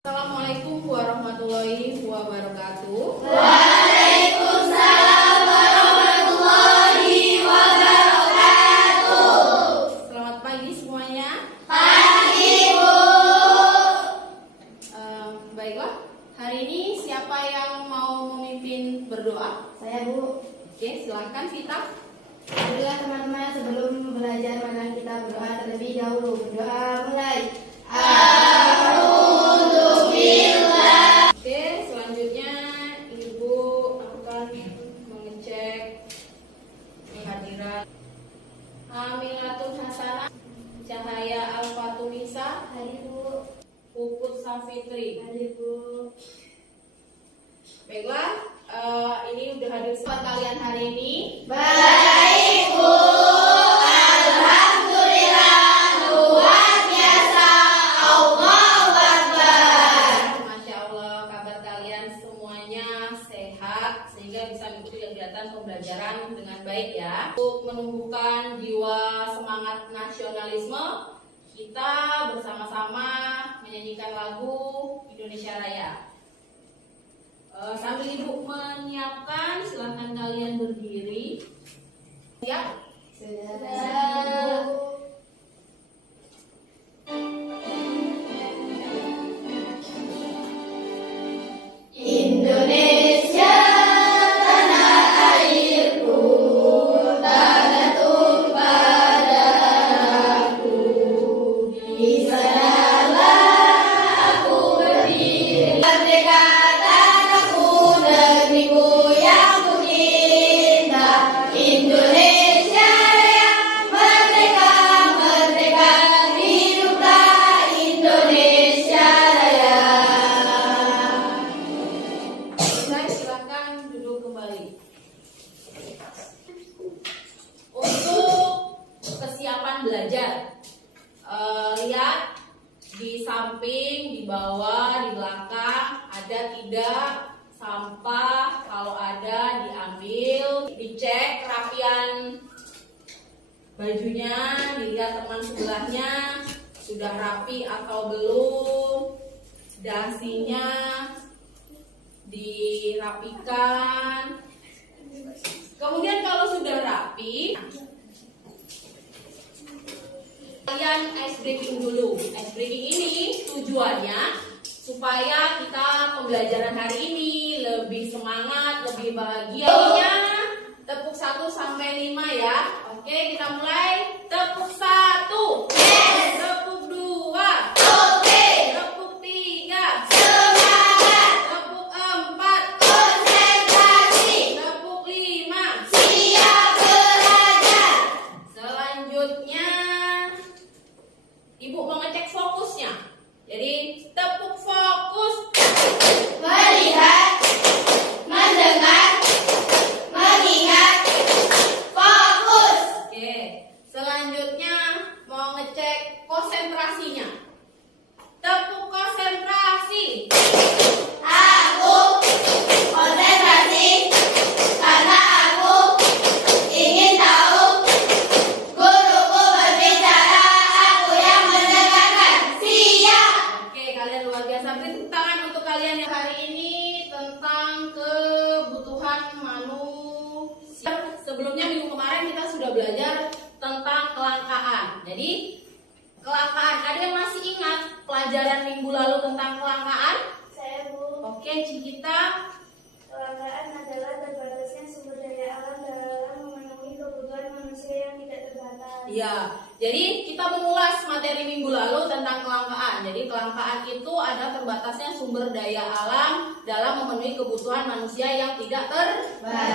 Assalamualaikum warahmatullahi wabarakatuh. Waalaikumsalam warahmatullahi wabarakatuh. Selamat pagi semuanya. Pagi, Bu. Baiklah, hari ini siapa yang mau memimpin berdoa? Saya, Bu. Oke, silakan Vita. Marilah teman-teman, sebelum belajar marilah kita berdoa terlebih dahulu. Berdoa mulai. Oke, selanjutnya Ibu akan mengecek kehadiran Amilatun Hasanah, Cahaya Alfatunisa, Hadir, Bu. Puput Safitri. Hadir, Bu. Baiklah, ini udah hadir semua kalian hari ini. Baik, Bu. Alhamdulillah, luar biasa. Allahu Akbar. Masya Allah, kabar kalian semuanya sehat sehingga bisa mengikuti kegiatan pembelajaran dengan baik ya. Untuk menumbuhkan jiwa semangat nasionalisme, kita bersama-sama menyanyikan lagu Indonesia Raya. Sambil Ibu menyiapkan, silahkan kalian berdiri. Siap? Sudah. Indonesia tanah airku, tanah tumpah darahku. Di sanalah aku berdiri. Merdeka tanahku, negeriku yang ku cinta. Indonesia Raya, merdeka, merdeka, hiduplah Indonesia Raya. Selesai, silakan duduk kembali. Untuk kesiapan belajar, lihat di samping, di bawah, di belakang ada tidak sampah. Kalau ada diambil, dicek kerapian bajunya, dilihat teman sebelahnya sudah rapi atau belum, dasinya dirapikan. Kemudian kalau sudah rapi, kalian ice breaking dulu. Ice breaking ini tujuannya supaya kita pembelajaran hari ini lebih semangat, lebih bahagia. Tepuk 1 sampai 5 ya. Oke, kita mulai. Tepuk 1. Yes. Tepuk 2. Oke. Tepuk 3. Semangat. Tepuk 4. Konsentrasi. Tepuk 5. Siap belajar. Selanjutnya Ibu mau ngecek fokusnya. Jadi tepuk fokus. Melihat, mendengar, mengingat, fokus. Oke. Selanjutnya mau ngecek konsentrasinya. Tepuk konsentrasi. Aku konsentrasi karena aku ingin tahu. Guruku berbicara, aku yang mendengarkan. Siap. Oke, kalian luar biasa. Beri tepuk tangan untuk kalian yang hari ini tentang kebutuhan manusia. Sebelumnya minggu kemarin kita sudah belajar tentang kelangkaan. Jadi kelangkaan, ada yang masih ingat pelajaran minggu lalu tentang kelangkaan? Saya, Bu. Oke, Cikita. Kelangkaan adalah terbatasnya sumber daya alam dalam memenuhi kebutuhan manusia yang tidak terbatas. Iya, jadi kita mengulas materi minggu lalu tentang kelangkaan. Jadi kelangkaan itu ada terbatasnya sumber daya alam dalam memenuhi kebutuhan manusia yang tidak terbatas.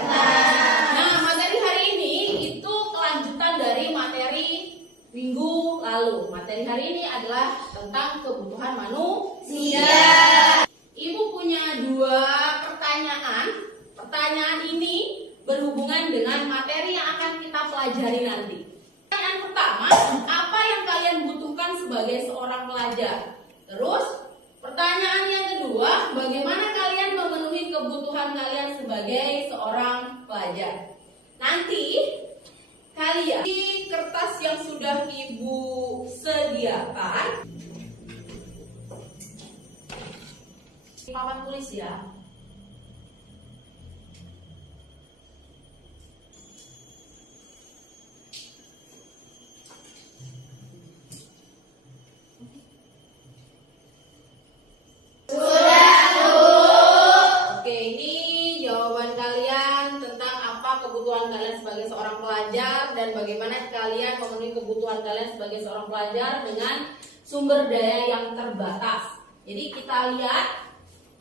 Nah, materi hari ini itu kelanjutan dari materi minggu lalu. Materi hari ini adalah tentang kebutuhan manusia. Ibu punya 2 pertanyaan. Pertanyaan ini berhubungan dengan materi yang akan kita pelajari nanti. Pertanyaan pertama, apa yang kalian butuhkan sebagai seorang pelajar? Terus, pertanyaan yang kedua, bagaimana kalian memenuhi kebutuhan kalian sebagai seorang pelajar? Nanti kalian di kertas yang sudah Ibu sediakan papan tulis ya. Oke, ini jawaban kalian tentang apa kebutuhan kalian sebagai seorang pelajar dan bagaimana kalian memenuhi kebutuhan kalian sebagai seorang pelajar dengan sumber daya yang terbatas. Jadi kita lihat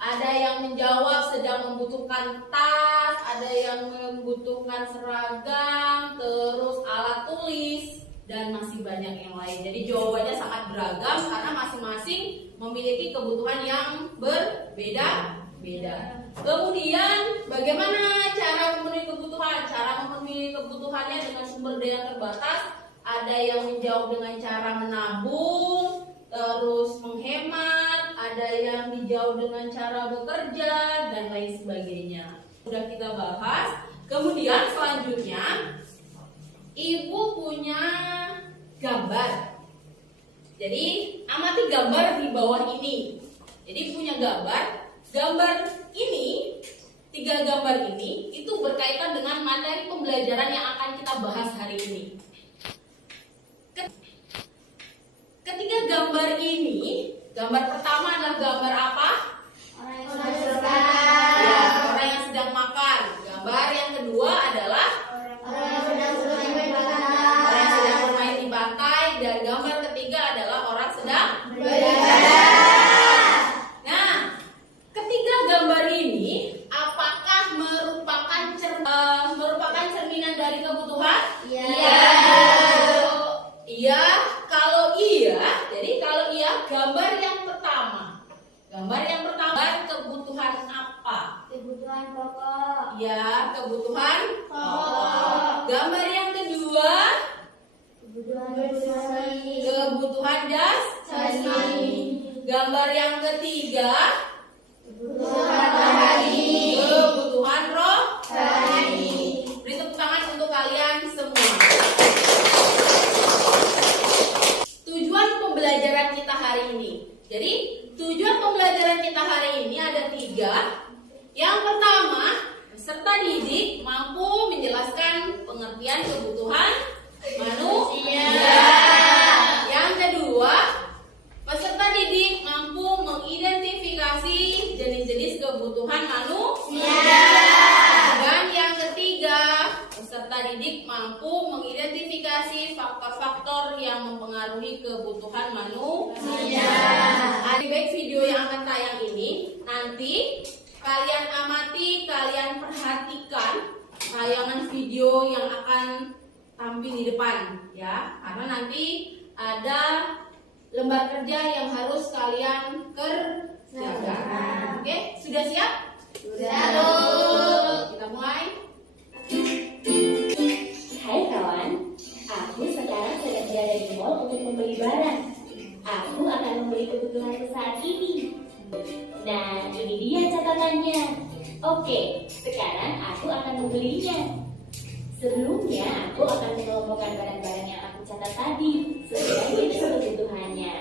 ada yang menjawab sedang membutuhkan tas, ada yang membutuhkan seragam, terus alat tulis, dan masih banyak yang lain. Jadi jawabannya sangat beragam karena masing-masing memiliki kebutuhan yang berbeda-beda. Kemudian bagaimana cara memenuhi kebutuhan? Cara memenuhi kebutuhannya dengan sumber daya terbatas. Ada yang menjawab dengan cara menabung, terus menghemat, ada yang dijawab dengan cara bekerja, dan lain sebagainya. Sudah kita bahas. Kemudian selanjutnya, Ibu punya gambar. Jadi amati gambar di bawah ini. Jadi punya gambar ini, 3 gambar ini itu berkaitan dengan materi pembelajaran yang akan kita bahas hari ini. Ketiga gambar ini, gambar pertama adalah gambar apa? Orang yang Ya, orang yang sedang makan. Gambar yang kedua adalah orang yang sedang orang yang sedang bermain di pantai, dan gambar ketiga adalah orang sedang beribadah. Nah, ketiga gambar ini apakah merupakan cerminan dari kebutuhan? Iya. Kalau iya, jadi kalau iya, gambar yang pertama kebutuhan apa? Kebutuhan pokok. Ya, kebutuhan Pokok. Gambar yang kedua, Kebutuhan jasmani. kebutuhan jasmani. Gambar yang ketiga, Kebutuhan rohani. kebutuhan Rohani. Beri tepuk tangan untuk kalian semua. Tujuan pembelajaran kita hari ini. Jadi, tujuan pembelajaran kita hari ini ada 3. Yang pertama, peserta didik mampu menjelaskan pengertian kebutuhan manusia. Yang kedua, peserta didik mampu mengidentifikasi jenis-jenis kebutuhan manusia. Dan yang ketiga, peserta didik mampu mengidentifikasi faktor-faktor yang mempengaruhi kebutuhan manusia. Di baik video yang akan tayang ini, nanti kalian amati, kalian perhatikan tayangan video yang akan tampil di depan, ya. Karena nanti ada lembar kerja yang harus kalian kerjakan. Oke, sudah siap? Sudah. Kita mulai. Hai kawan, aku sekarang sedang berada di mall untuk membeli barang. Aku akan membeli kebutuhanku saat ini. Nah, ini dia catatannya. Oke, sekarang aku akan membelinya. Sebelumnya, aku akan mengelompokkan barang-barang yang aku catat tadi sesuai jenis kebutuhannya.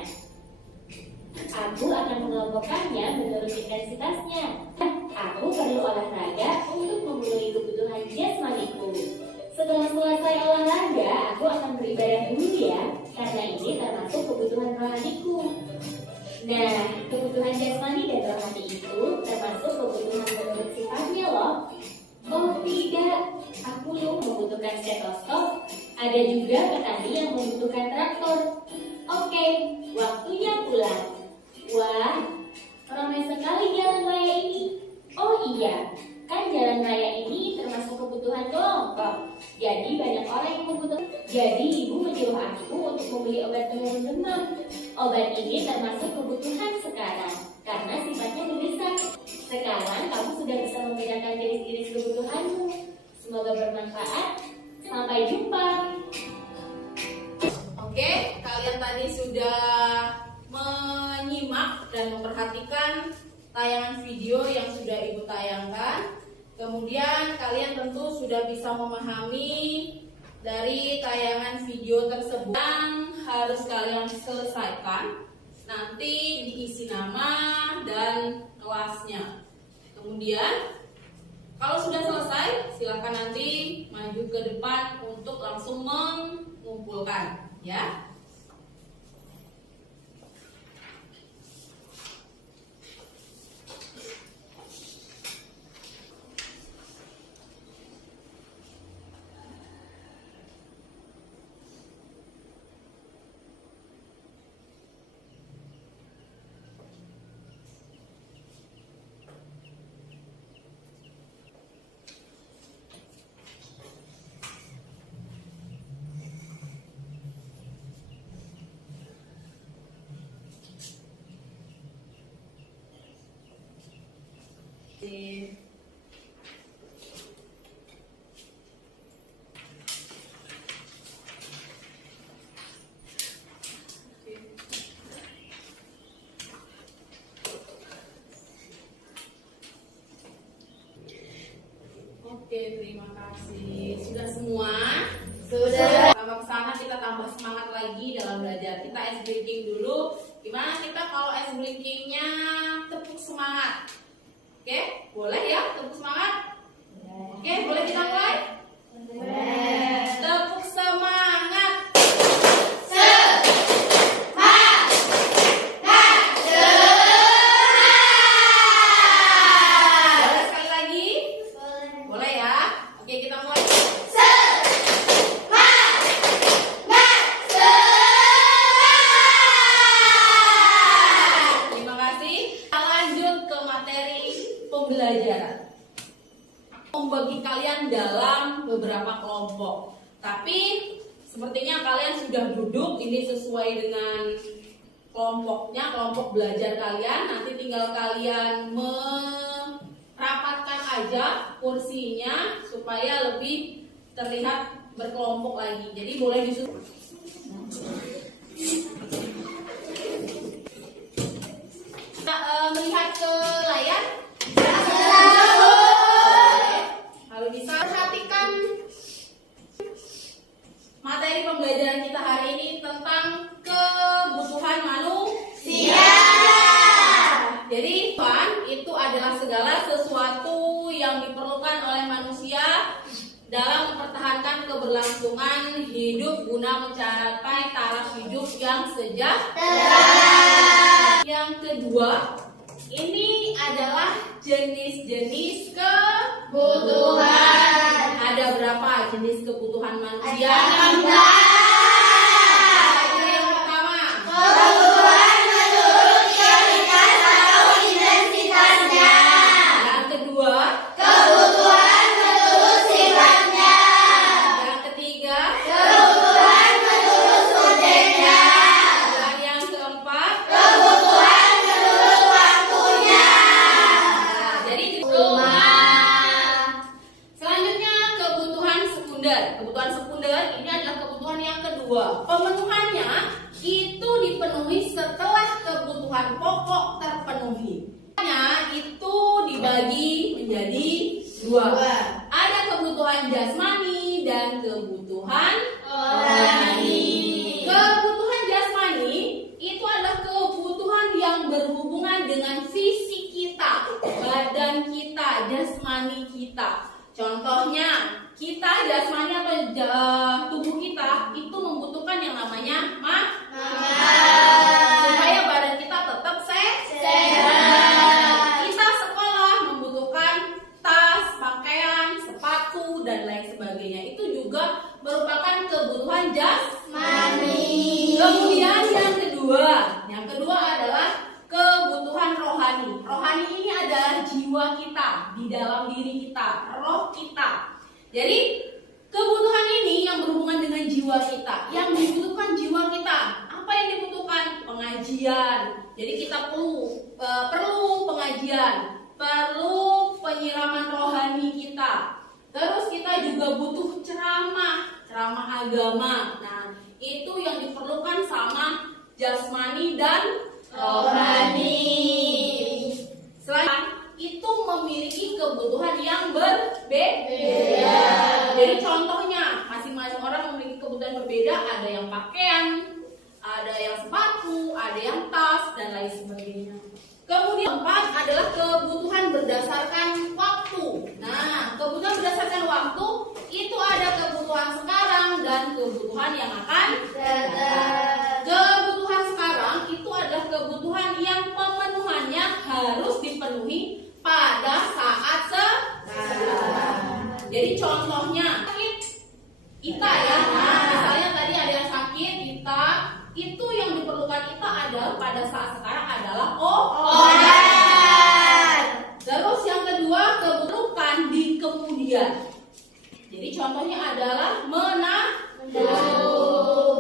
Aku akan mengelompokkannya menurut intensitasnya. Aku perlu olahraga untuk memenuhi kebutuhan jasmaniku. Setelah selesai olahraga, aku akan beribadah dulu ya, karena ini termasuk kebutuhan rohaniku. Nah, kebutuhan jasmani dan rohani itu termasuk kebutuhan menurut sifatnya loh. Oh tidak, aku membutuhkan stetoskop. Ada juga petani yang membutuhkan traktor. Oke, waktunya pulang. Wah, ramai sekali jalan raya ini. Oh iya, kan jalan raya ini termasuk kebutuhan kelompok. Jadi banyak orang yang membutuhkan. Jadi ibu menyuruh aku untuk membeli obat penurun demam. Obat ini termasuk kebutuhan sekarang karena sifatnya mendesak. Sekarang kamu sudah bisa membedakan jenis-jenis kebutuhanmu. Semoga bermanfaat. Sampai jumpa. Oke, kalian tadi sudah menyimak dan memperhatikan tayangan video yang sudah Ibu tayangkan. Kemudian kalian tentu sudah bisa memahami dari tayangan video tersebut. Yang harus kalian selesaikan nanti diisi nama dan dan kelasnya. Kemudian kalau sudah selesai, silakan nanti maju ke depan untuk langsung mengumpulkan, ya. Oke. Oke, terima kasih. Sudah semua? Sudah. Tambah kesana kita tambah semangat lagi dalam belajar. Kita ice breaking dulu. Gimana kita kalau ice breakingnya tepuk semangat? Oke, boleh ya tepuk semangat? Oke, boleh kita mulai? Tepuk semangat. Boleh sekali lagi? Boleh ya? Oke, kita mulai. Terima kasih. Kita lanjut ke materi pembelajaran. Membagi kalian dalam beberapa kelompok. Tapi sepertinya kalian sudah duduk, ini sesuai dengan kelompoknya, kelompok belajar kalian. Nanti tinggal kalian merapatkan aja kursinya supaya lebih terlihat berkelompok lagi. Jadi boleh disusun. Kita melihat ke layar. Kalau bisa perhatikan materi pembelajaran kita hari ini tentang kebutuhan manusia. Jadi kebutuhan itu adalah segala sesuatu yang diperlukan oleh manusia dalam mempertahankan keberlangsungan hidup guna mencapai taraf hidup yang sejahtera. Yang kedua, ini adalah jenis-jenis kebutuhan. Ada berapa jenis kebutuhan manusia? Yang pertama, kebutuhan menurut prioritas atau intensitasnya. Yang kedua, kebutuhan menurut sifatnya. Yang ketiga, kebutuhan menurut subjeknya. Dan yang keempat, kebutuhan menurut waktunya. Nah, jadi selanjutnya kebutuhan sekunder. Kebutuhan sekunder ini adalah kebutuhan yang kedua. Pemenuhannya itu dipenuhi setelah kebutuhan pokok terpenuhi. Itu dibagi menjadi dua. Ada kebutuhan jasmani dan kebutuhan rohani. Kebutuhan jasmani itu adalah kebutuhan yang berhubungan dengan fisik kita, badan kita, jasmani kita. Contohnya, kita jasmani atau tubuh kita itu membutuhkan yang namanya makan supaya badan kita tetap sehat. Kita sekolah membutuhkan tas, pakaian, sepatu, dan lain sebagainya. Itu juga merupakan kebutuhan jasmani. Kemudian yang kedua adalah kebutuhan rohani. Rohani ini adalah jiwa kita, di dalam diri kita, roh kita. Jadi kebutuhan ini yang berhubungan dengan jiwa kita, yang dibutuhkan jiwa kita. Apa yang dibutuhkan? Pengajian. Jadi kita perlu pengajian, perlu penyiraman rohani kita. Terus kita juga butuh ceramah agama. Nah, itu yang diperlukan sama jasmani dan rohani. Selain itu memiliki kebutuhan yang berbeda. Jadi contohnya, masing-masing orang memiliki kebutuhan berbeda. Ada yang pakaian, ada yang sepatu, ada yang tas, dan lain sebagainya. Kemudian keempat berdasarkan waktu. Nah, kebutuhan berdasarkan waktu itu ada kebutuhan sekarang dan kebutuhan yang akan datang. Kebutuhan sekarang itu adalah kebutuhan yang pemenuhannya harus dipenuhi pada saat sekarang. Jadi contohnya kita ya, nah, misalnya tadi ada yang sakit, kita itu yang diperlukan kita adalah pada saat sekarang adalah obat. Terus yang kedua kebutuhan di kemudian. Jadi contohnya adalah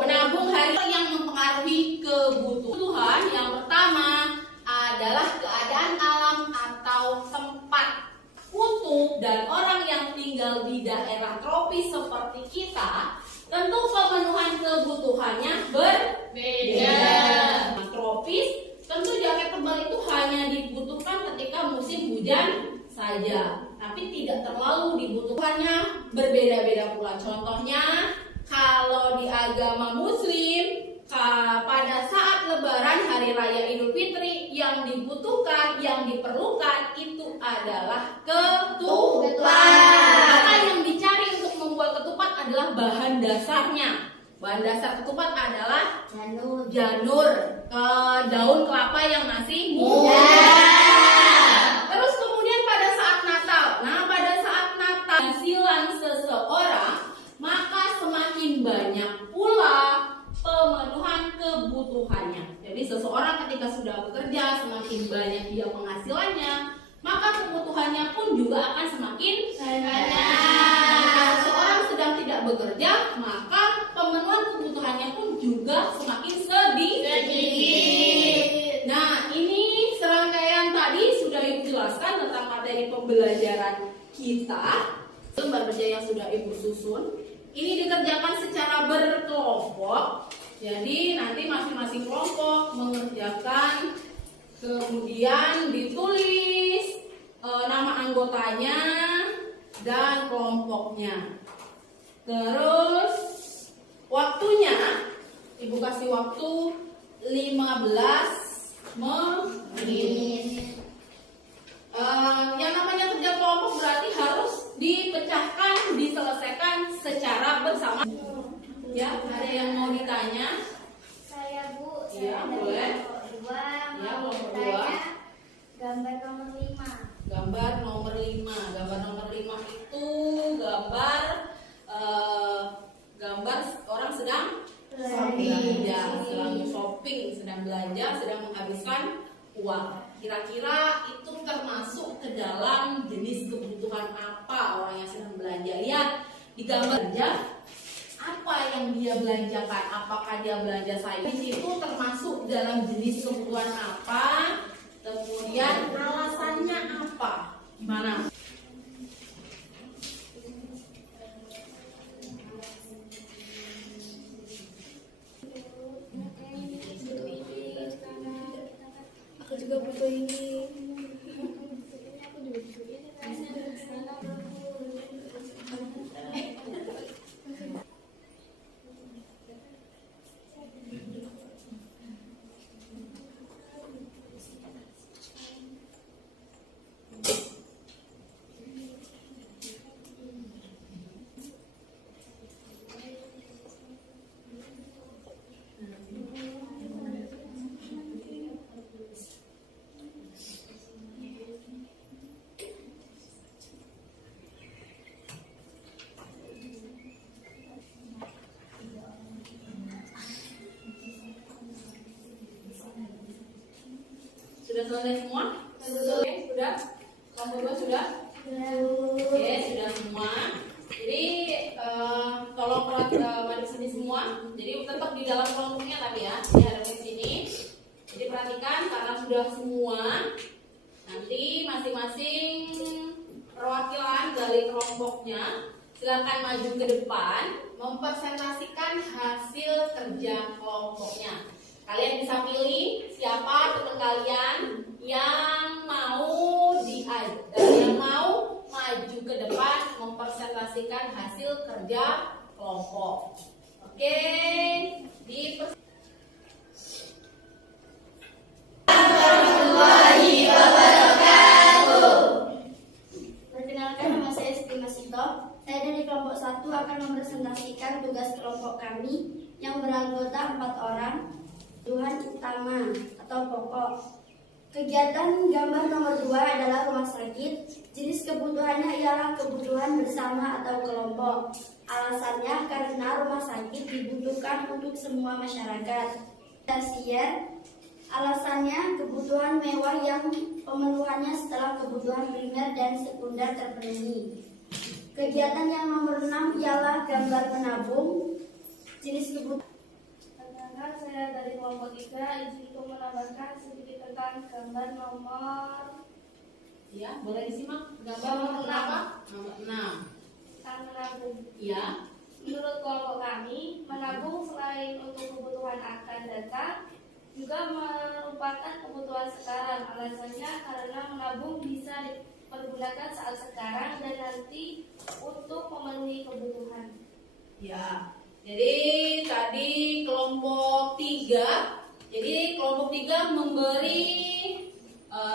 menabung hari yang mempengaruhi kebutuhan. Yang pertama adalah keadaan alam atau tempat. Untuk dan orang yang tinggal di daerah tropis seperti kita, tentu pemenuhan kebutuhannya berbeda. Tropis, tentu jaket tebal itu hanya dibutuhkan ketika musim hujan saja, tapi tidak terlalu dibutuhkannya berbeda-beda pula. Contohnya, kalau di agama Muslim, pada saat Lebaran Hari Raya Idul Fitri yang dibutuhkan, yang diperlukan itu adalah ketupat. Maka yang dicari untuk membuat ketupat adalah bahan dasarnya. Bahan dasar ketupat adalah janur, daun kelapa yang masih muda. Terus kemudian pada saat Natal, nah pada saat Natal penghasilan seseorang, maka semakin banyak pula pemenuhan kebutuhannya. Jadi seseorang ketika sudah bekerja, semakin banyak dia penghasilannya, maka kebutuhannya pun juga akan semakin banyak. Jika seseorang sedang tidak bekerja, maka pemenuhan kebutuhannya pun juga semakin sedikit. Nah, ini serangkaian tadi sudah Ibu jelaskan tentang materi pembelajaran kita. Lembar kerja yang sudah Ibu susun ini dikerjakan secara berkelompok. Jadi nanti masing-masing kelompok mengerjakan, kemudian ditulis nama anggotanya dan kelompoknya. Terus waktunya Ibu kasih waktu 15 menit. Yang namanya kerja kelompok berarti harus dipecahkan, diselesaikan secara bersama. Ya, ada yang mau ditanya? Saya Bu, Iya, saya boleh. dua, Ya, mau kelompok bertanya gambar nomor 5. Gambar nomor 5. Gambar nomor 5 itu gambar orang sedang belanja, sedang shopping, sedang belanja, sedang menghabiskan uang. Kira-kira itu termasuk ke dalam jenis kebutuhan apa orang yang sedang belanja? Lihat di gambar belanja, apa yang dia belanjakan? Apakah dia belanja sayur? Di situ termasuk dalam jenis kebutuhan apa? Kemudian alasannya apa? Gimana? Aku juga butuh ini. Sudah selesai semua? Sudah? Nomor 2 sudah? Oke, sudah semua. Jadi tolong balik sini semua. Jadi tetap di dalam kelompoknya tadi ya. Ini ada di sini. Jadi perhatikan karena sudah semua. Nanti masing-masing perwakilan dari kelompoknya silakan maju ke depan mempresentasikan hasil kerja kelompoknya. Kalian bisa pilih siapa teman kalian yang mau yang mau maju ke depan mempresentasikan hasil kerja kelompok. Oke, utama atau pokok. Kegiatan gambar nomor 2 adalah rumah sakit. Jenis kebutuhannya ialah kebutuhan bersama atau kelompok. Alasannya karena rumah sakit dibutuhkan untuk semua masyarakat. Tersier, alasannya kebutuhan mewah yang pemenuhannya setelah kebutuhan primer dan sekunder terpenuhi. Kegiatan yang nomor 6 ialah gambar menabung. Jenis kebutuhan. Perkenalkan, saya dari kelompok 3, izin untuk menambahkan sedikit tentang gambar nomor Ya, boleh disimak. Gambar nomor berapa? Nomor 6. tentang menabung. Ya. Menurut kelompok kami, menabung selain untuk kebutuhan akan datang, juga merupakan kebutuhan sekarang. Alasannya karena menabung bisa dipergunakan saat sekarang dan nanti untuk memenuhi kebutuhan. Ya. Jadi tadi kelompok 3. Jadi kelompok 3 memberi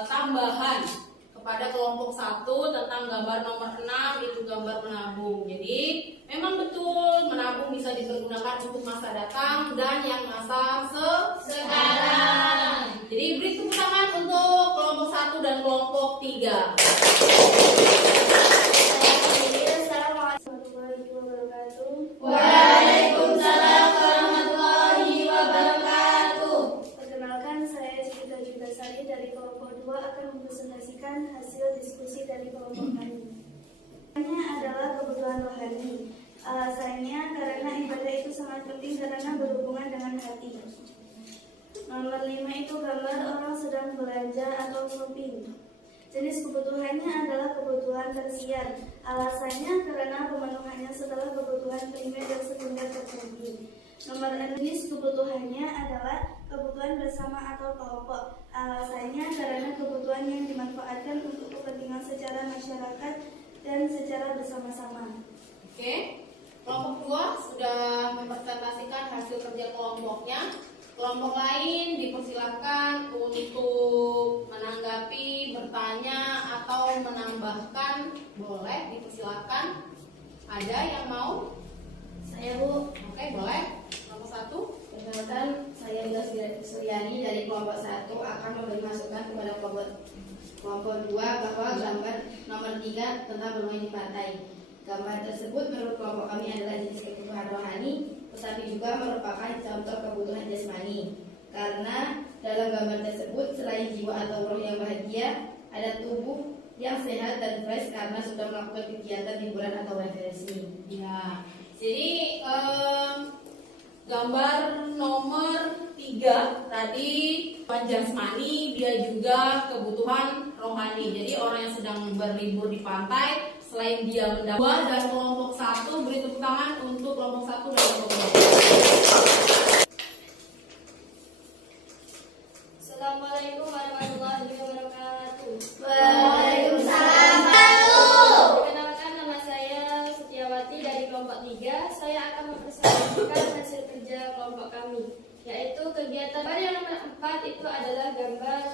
tambahan kepada kelompok 1 tentang gambar nomor 6, itu gambar menabung. Jadi memang betul menabung bisa dipergunakan untuk masa datang dan yang masa sekarang. Jadi beri tepuk tangan untuk kelompok 1 dan kelompok 3. Assalamualaikum warahmatullahi wabarakatuh. Waalaikumsalam warahmatullahi wabarakatuh. Perkenalkan, saya Citra Sari dari kelompok 2 akan mempresentasikan hasil diskusi dari kelompok kami. Ini adalah kebutuhan rohani. Alasannya karena ibadah itu sangat penting karena berhubungan dengan hati. Nomor 5 itu gambar orang sedang belajar atau shopping. Jenis kebutuhannya adalah kebutuhan tersier. Alasannya karena pemenuhannya setelah kebutuhan primer dan sekunder terpenuhi. Nomor 6 jenis kebutuhannya adalah kebutuhan bersama atau kelompok. Alasannya karena kebutuhan yang dimanfaatkan untuk kepentingan secara masyarakat dan secara bersama-sama. Oke, kelompok 2 sudah mempresentasikan hasil kerja kelompoknya. Kelompok lain dipersilakan untuk menanggapi, bertanya, atau menambahkan. Boleh, dipersilakan. Ada yang mau? Saya Bu, Oke, boleh. Kelompok 1. perkenalkan saya Ida Suryani dari kelompok 1 akan memberi masukan kepada kelompok 2 bahwa gambar nomor 3 tentang bermain di pantai. Gambar tersebut menurut kelompok kami adalah jenis kebutuhan rohani, tetapi juga merupakan contoh kebutuhan jasmani. Karena dalam gambar tersebut selain jiwa atau roh yang bahagia, ada tubuh yang sehat dan fresh karena sudah melakukan kegiatan hiburan atau rekreasi. Ya, jadi gambar nomor 3 tadi kebutuhan jasmani, dia juga kebutuhan rohani. Jadi orang yang sedang berlibur di pantai, selain dia mendapat, dan kelompok 1 beri tepuk tangan untuk kelompok 1 dan kelompok 2. Assalamualaikum warahmatullahi wabarakatuh. Waalaikumsalam. Perkenalkan, nama saya Setiawati dari kelompok 3. Saya akan mempresentasikan hasil kerja kelompok kami, yaitu kegiatan yang nomor 4 itu adalah gambar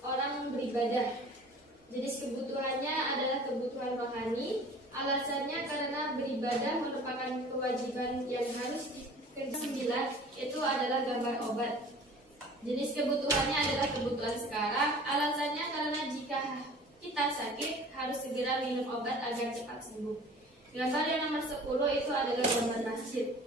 orang beribadah. Jenis kebutuhannya adalah kebutuhan rohani. Alasannya karena beribadah merupakan kewajiban yang harus dikerjakan. 9 itu adalah gambar obat. Jenis kebutuhannya adalah kebutuhan sekarang. Alasannya karena jika kita sakit harus segera minum obat agar cepat sembuh. Gambar yang nomor 10 itu adalah gambar masjid.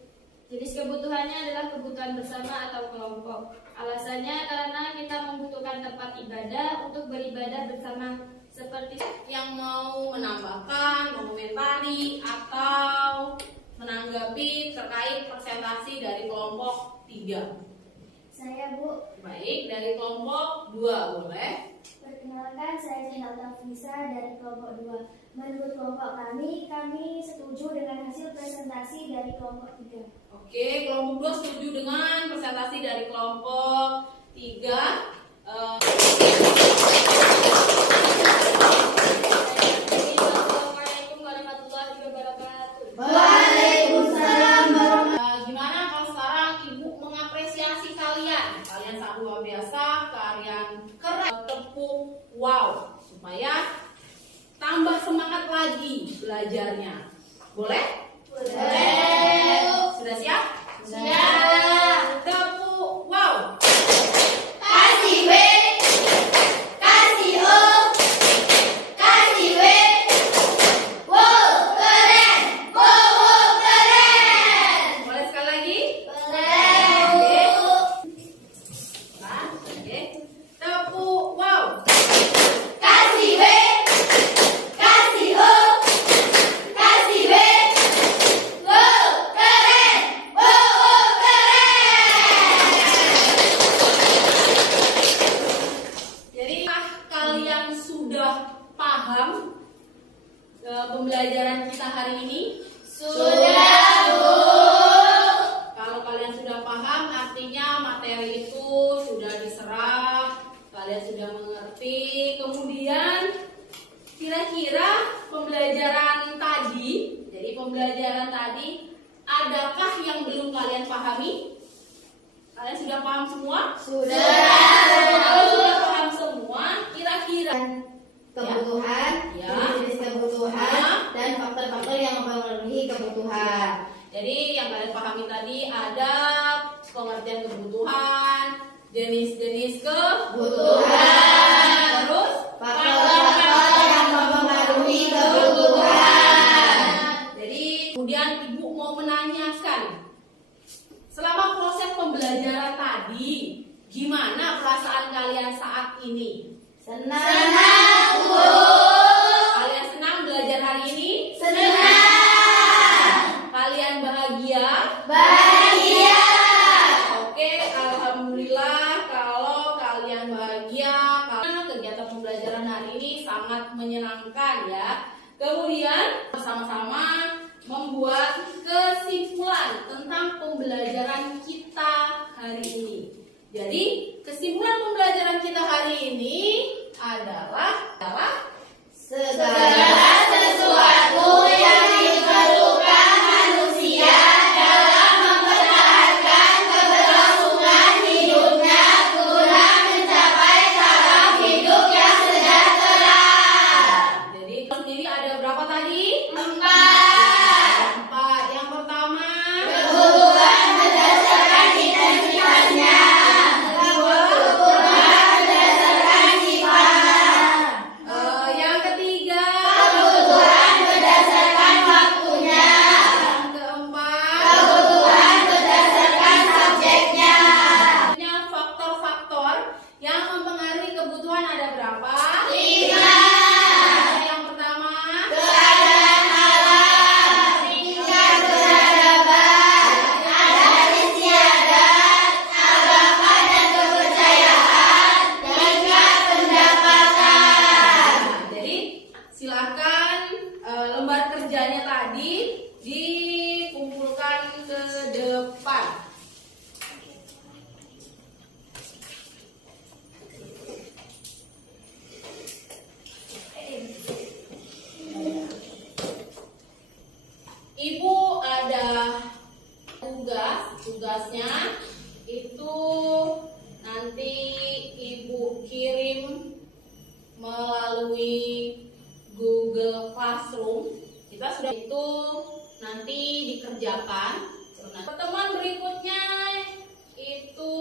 Jenis kebutuhannya adalah kebutuhan bersama atau kelompok. Alasannya karena kita membutuhkan tempat ibadah untuk beribadah bersama. Seperti Yang mau menambahkan, mengomentari, atau menanggapi terkait presentasi dari kelompok 3. Saya Bu, Baik, dari kelompok 2 boleh. perkenalkan saya Cinta Fisa dari kelompok 2. Menurut kelompok kami setuju dengan hasil presentasi dari kelompok 3. Oke, kelompok 2 setuju dengan presentasi dari kelompok 3. Assalamualaikum warahmatullahi wabarakatuh. Gimana kalau sekarang Ibu mengapresiasi kalian? Kalian sangat luar biasa, kalian keren. Tepuk wow supaya tambah semangat lagi belajarnya. Boleh? Boleh. Sudah siap? Siap. Tepuk wow. pembelajaran kita hari ini? Sudah, Bu. Kalau kalian sudah paham, artinya materi itu sudah diserap, kalian sudah mengerti. Kemudian kira-kira pembelajaran tadi, jadi pembelajaran tadi, adakah yang belum kalian pahami? Kalian sudah paham semua? Sudah. Kalau sudah paham semua, kira-kira Kebutuhan, Ya. jenis kebutuhan, dan faktor-faktor yang memenuhi kebutuhan. jadi yang kalian pahami tadi ada pengertian kebutuhan, jenis-jenis kebutuhan, terus Faktor-faktor yang mempengaruhi kebutuhan. Jadi kemudian ibu mau menanyakan, selama proses pembelajaran tadi, gimana perasaan kalian saat ini? Senang, Bu. Kalian senang belajar hari ini? Senang. Kalian bahagia? Bahagia. Oke, alhamdulillah kalau kalian bahagia karena kegiatan pembelajaran hari ini sangat menyenangkan ya. Kemudian bersama-sama membuat kesimpulan tentang pembelajaran kita hari ini. Jadi kesimpulan pembelajaran kita hari ini adalah Segala sesuatu yang diperlukan manusia dalam mempertahankan keberlangsungan hidupnya guna mencapai taraf hidup yang sejahtera. Jadi sendiri ada berapa tadi? 4. 4. Yang pertama, Kebutuhan berdasarkan intensitasnya. Kebutuhan berdasarkan sifat. yang ketiga, Kebutuhan berdasarkan waktunya. yang keempat, Kebutuhan berdasarkan subjeknya. selanjutnya faktor-faktor yang mempengaruhi kebutuhan ada berapa? 5. Yang pertama, Keadaan alam, tingkat peradaban, adat istiadat, agama dan kepercayaan, tingkat pendapatan. jadi silakan lembar kerjanya tadi dikumpulkan ke depan. Ibu ada tugasnya itu nanti ibu kirim melalui Google Classroom. Kita sudah itu nanti dikerjakan. Nah, pertemuan berikutnya itu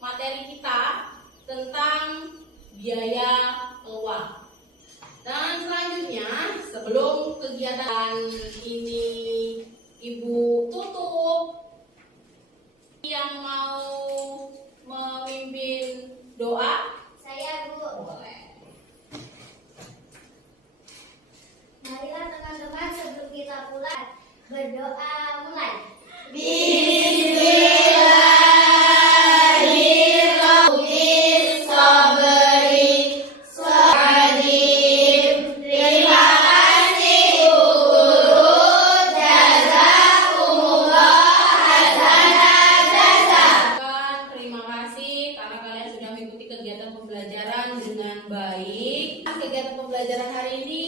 materi kita tentang biaya keluar. Dan selanjutnya sebelum kegiatan ini ibu tutup, yang mau memimpin doa? Saya, Bu. Boleh. Marilah teman-teman sebelum kita pulang berdoa mulai. Bismillahirrahmanirrahim. Terima kasih guru, jazakumullah hasanah jazaa. Terima kasih karena kalian sudah mengikuti kegiatan pembelajaran dengan baik. Kegiatan pembelajaran hari ini